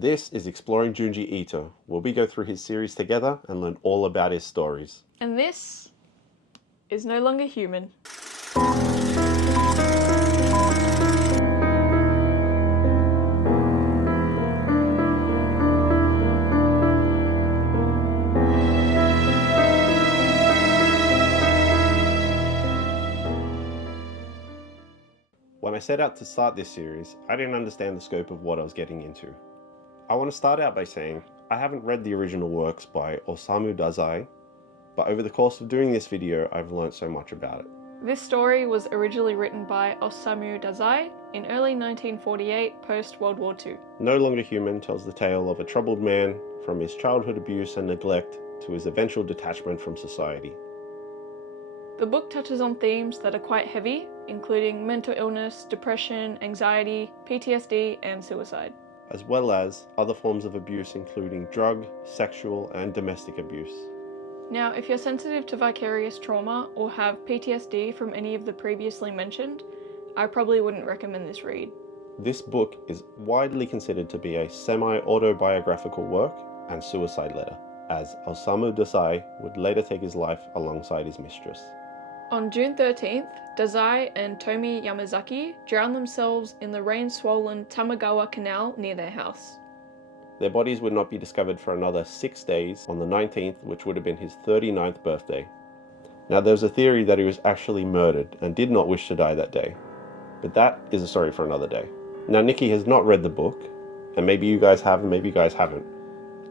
This is Exploring Junji Ito, where we go through his series together and learn all about his stories. And this is No Longer Human. When I set out to start this series, I didn't understand the scope of what I was getting into. I want to start out by saying I haven't read the original works by Osamu Dazai, but over the course of doing this video, I've learned so much about it. This story was originally written by Osamu Dazai in early 1948, post-World War II. No Longer Human tells the tale of a troubled man from his childhood abuse and neglect to his eventual detachment from society. The book touches on themes that are quite heavy, including mental illness, depression, anxiety, PTSD, and suicide, as well as other forms of abuse including drug, sexual, and domestic abuse. Now, if you're sensitive to vicarious trauma or have PTSD from any of the previously mentioned, I probably wouldn't recommend this read. This book is widely considered to be a semi-autobiographical work and suicide letter, as Osamu Dazai would later take his life alongside his mistress. On June 13th, Dazai and Tomi Yamazaki drowned themselves in the rain-swollen Tamagawa Canal near their house. Their bodies would not be discovered for another 6 days on the 19th, which would have been his 39th birthday. Now, there's a theory that he was actually murdered and did not wish to die that day, but that is a story for another day. Now, Nikki has not read the book, and maybe you guys have and maybe you guys haven't,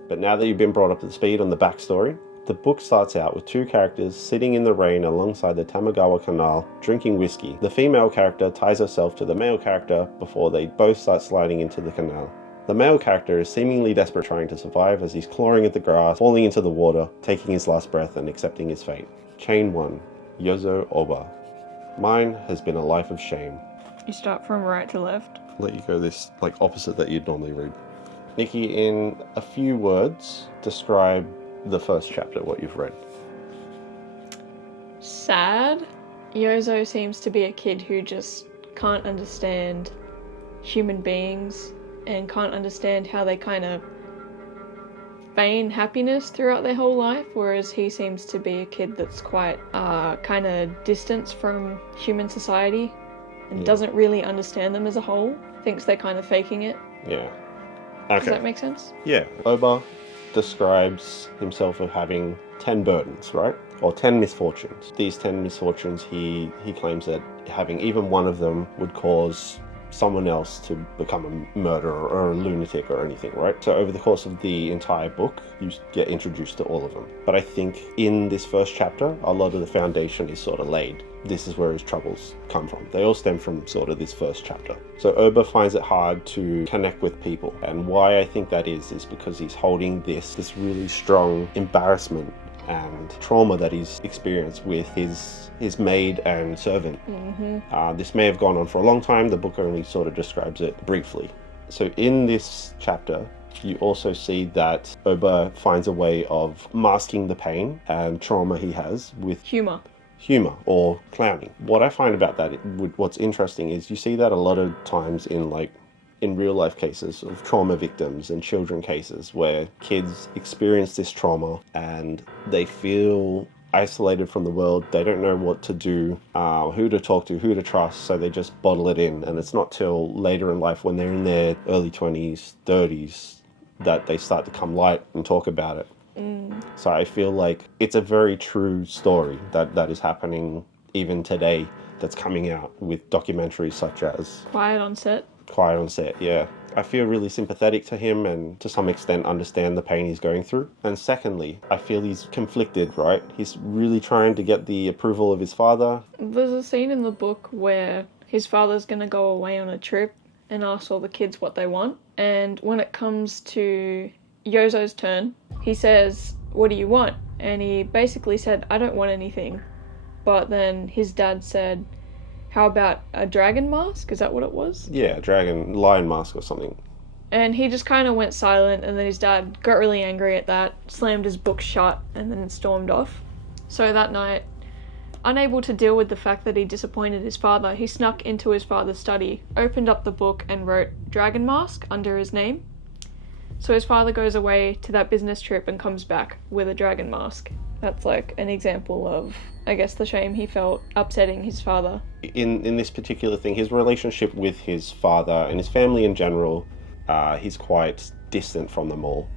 but now that you've been brought up to speed on the backstory, the book starts out with two characters sitting in the rain alongside the Tamagawa Canal, drinking whiskey. The female character ties herself to the male character before they both start sliding into the canal. The male character is seemingly desperate trying to survive as he's clawing at the grass, falling into the water, taking his last breath and accepting his fate. Chain 1. Yozo Oba. Mine has been a life of shame. You start from right to left. Let you go this opposite that you'd normally read. Nikki, in a few words, describe the first chapter, what you've read. Sad. Yozo seems to be a kid who just can't understand human beings and can't understand how they kind of feign happiness throughout their whole life, whereas he seems to be a kid that's quite kind of distanced from human society and doesn't really understand them as a whole, thinks they're kind of faking it. Yeah. Okay. Does that make sense? Yeah. Oba describes himself as having 10 burdens, right? Or 10 misfortunes. These 10 misfortunes, he claims that having even one of them would cause someone else to become a murderer or a lunatic or anything, right? So over the course of the entire book, you get introduced to all of them. But I think in this first chapter, a lot of the foundation is sort of laid. This is where his troubles come from. They all stem from sort of this first chapter. So Oba finds it hard to connect with people. And why I think that is because he's holding this really strong embarrassment and trauma that he's experienced with his maid and servant. This may have gone on for a long time. The book only sort of describes it briefly. So in this chapter, you also see that Oba finds a way of masking the pain and trauma he has with humor or clowning. What I find about that, what's interesting is you see that a lot of times in real life cases of trauma victims and children cases where kids experience this trauma and they feel isolated from the world. They don't know what to do, who to talk to, who to trust, so they just bottle it in. And it's not till later in life when they're in their early 20s, 30s, that they start to come light and talk about it. So I feel like it's a very true story that is happening even today, that's coming out with documentaries such as Quiet on Set, yeah. I feel really sympathetic to him and to some extent understand the pain he's going through. And secondly, I feel he's conflicted, right? He's really trying to get the approval of his father. There's a scene in the book where his father's going to go away on a trip and ask all the kids what they want. And when it comes to Yozo's turn, he says, "What do you want?" And he basically said, "I don't want anything." But then his dad said, "How about a dragon mask?" Is that what it was? Yeah, lion mask or something. And he just kind of went silent, and then his dad got really angry at that, slammed his book shut, and then stormed off. So that night, unable to deal with the fact that he disappointed his father, he snuck into his father's study, opened up the book, and wrote "Dragon Mask" under his name. So his father goes away to that business trip and comes back with a dragon mask. That's like an example of, I guess, the shame he felt upsetting his father. In this particular thing, his relationship with his father and his family in general, he's quite distant from them all.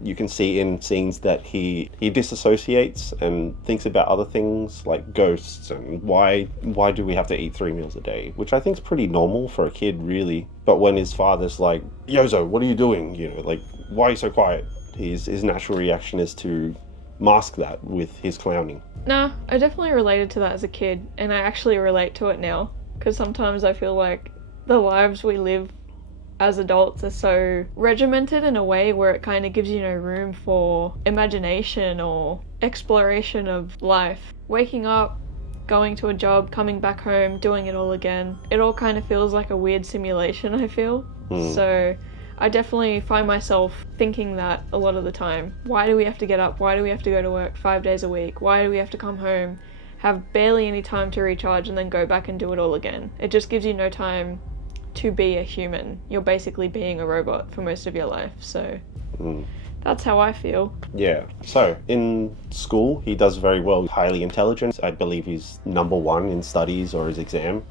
You can see in scenes that he disassociates and thinks about other things like ghosts and why do we have to eat 3 meals a day, which I think is pretty normal for a kid, really. But when his father's like, Yozo, what are you doing? You know, like, why are you so quiet? His natural reaction is to mask that with his clowning. Nah, I definitely related to that as a kid, and I actually relate to it now, because sometimes I feel like the lives we live as adults are so regimented in a way where it kind of gives you no room for imagination or exploration of life. Waking up, going to a job, coming back home, doing it all again, it all kind of feels like a weird simulation, I feel. So I definitely find myself thinking that a lot of the time. Why do we have to get up? Why do we have to go to work 5 days a week? Why do we have to come home, have barely any time to recharge, and then go back and do it all again? It just gives you no time to be a human. You're basically being a robot for most of your life, so that's how I feel. Yeah. So, in school, he does very well, highly intelligent. I believe he's number 1 in studies or his exam.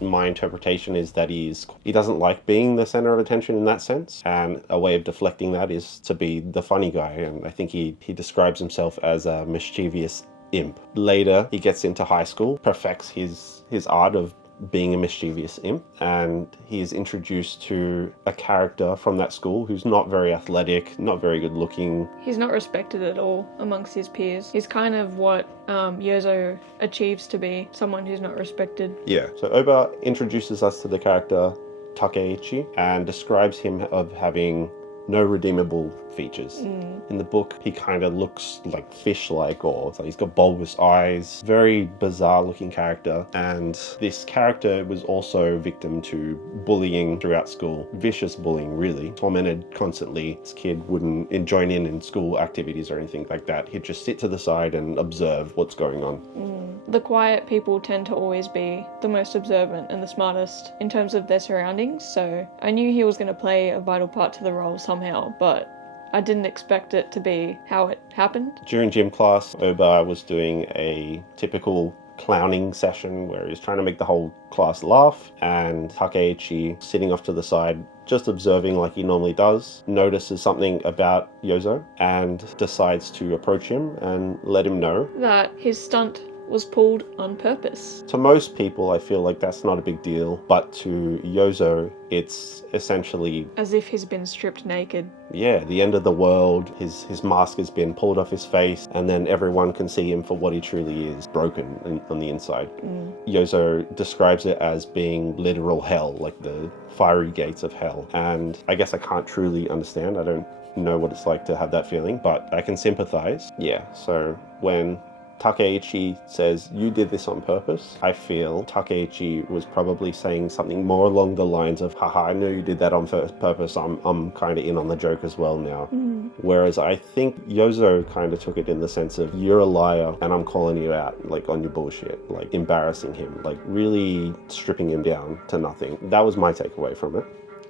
My interpretation is that he doesn't like being the center of attention in that sense, and a way of deflecting that is to be the funny guy, and I think he describes himself as a mischievous imp. Later, he gets into high school, perfects his art of being a mischievous imp, and he's introduced to a character from that school who's not very athletic, not very good looking. He's not respected at all amongst his peers. He's kind of what Yozo achieves to be, someone who's not respected. Yeah. So Oba introduces us to the character Takeichi and describes him of having no redeemable features. In the book, he kind of looks like fish-like, or he's got bulbous eyes. Very bizarre looking character. And this character was also victim to bullying throughout school. Vicious bullying, really. Tormented constantly. This kid wouldn't join in school activities or anything like that. He'd just sit to the side and observe what's going on. The quiet people tend to always be the most observant and the smartest in terms of their surroundings, so I knew he was going to play a vital part to the role somehow, but I didn't expect it to be how it happened. During gym class, Oba was doing a typical clowning session where he's trying to make the whole class laugh, and Takeichi, sitting off to the side, just observing like he normally does, notices something about Yozo and decides to approach him and let him know that his stunt was pulled on purpose. To most people, I feel like that's not a big deal, but to Yozo, it's essentially as if he's been stripped naked. Yeah, the end of the world. His mask has been pulled off his face, and then everyone can see him for what he truly is, broken on the inside. Yozo describes it as being literal hell, like the fiery gates of hell. And I guess I can't truly understand. I don't know what it's like to have that feeling, but I can sympathize. Yeah, so when Takeichi says, you did this on purpose, I feel Takeichi was probably saying something more along the lines of, haha, I know you did that on purpose, I'm kind of in on the joke as well now. Whereas I think Yozo kind of took it in the sense of, you're a liar and I'm calling you out, like, on your bullshit, like embarrassing him, like really stripping him down to nothing. That was my takeaway from it.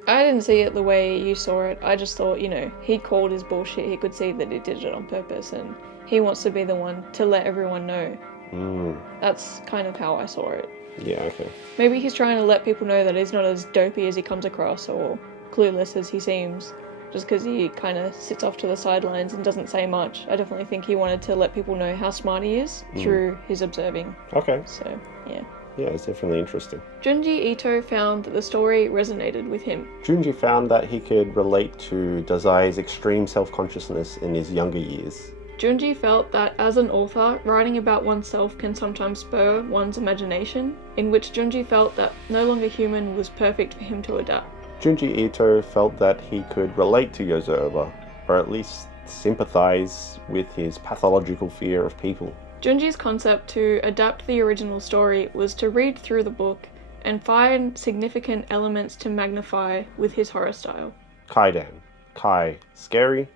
I didn't see it the way you saw it. I just thought, he called his bullshit. He could see that he did it on purpose, and he wants to be the one to let everyone know. That's kind of how I saw it. Yeah, okay. Maybe he's trying to let people know that he's not as dopey as he comes across, or clueless as he seems, just because he kind of sits off to the sidelines and doesn't say much. I definitely think he wanted to let people know how smart he is through his observing. Okay. So, yeah. Yeah, it's definitely interesting. Junji Ito found that the story resonated with him. Junji found that he could relate to Dazai's extreme self-consciousness in his younger years. Junji felt that as an author, writing about oneself can sometimes spur one's imagination, in which Junji felt that no longer human was perfect for him to adapt. Junji Ito felt that he could relate to Yozo Oba, or at least sympathize with his pathological fear of people. Junji's concept to adapt the original story was to read through the book and find significant elements to magnify with his horror style. Kaidan. Kai, scary.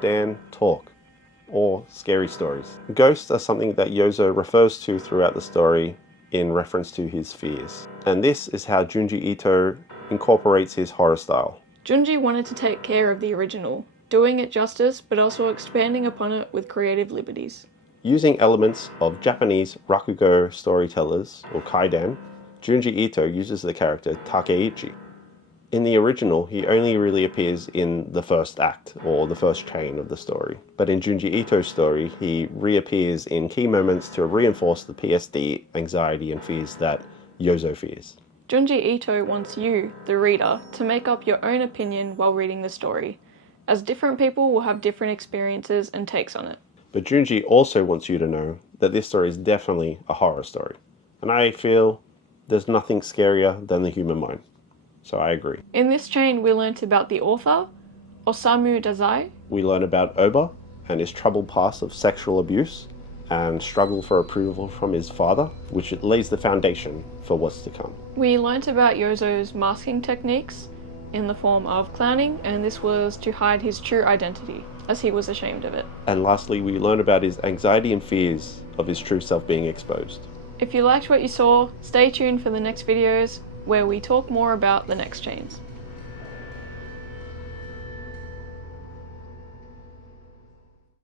Dan, talk. Or scary stories. Ghosts are something that Yozo refers to throughout the story in reference to his fears. And this is how Junji Ito incorporates his horror style. Junji wanted to take care of the original, doing it justice but also expanding upon it with creative liberties. Using elements of Japanese rakugo storytellers, or kaidan, Junji Ito uses the character Takeichi. In the original, he only really appears in the first act, or the first chain of the story. But in Junji Ito's story, he reappears in key moments to reinforce the PSD, anxiety, and fears that Yozo fears. Junji Ito wants you, the reader, to make up your own opinion while reading the story, as different people will have different experiences and takes on it. But Junji also wants you to know that this story is definitely a horror story. And I feel there's nothing scarier than the human mind. So I agree. In this chain, we learnt about the author, Osamu Dazai. We learn about Oba and his troubled past of sexual abuse and struggle for approval from his father, which lays the foundation for what's to come. We learnt about Yozo's masking techniques in the form of clowning, and this was to hide his true identity, as he was ashamed of it. And lastly, we learn about his anxiety and fears of his true self being exposed. If you liked what you saw, stay tuned for the next videos, where we talk more about the next chains.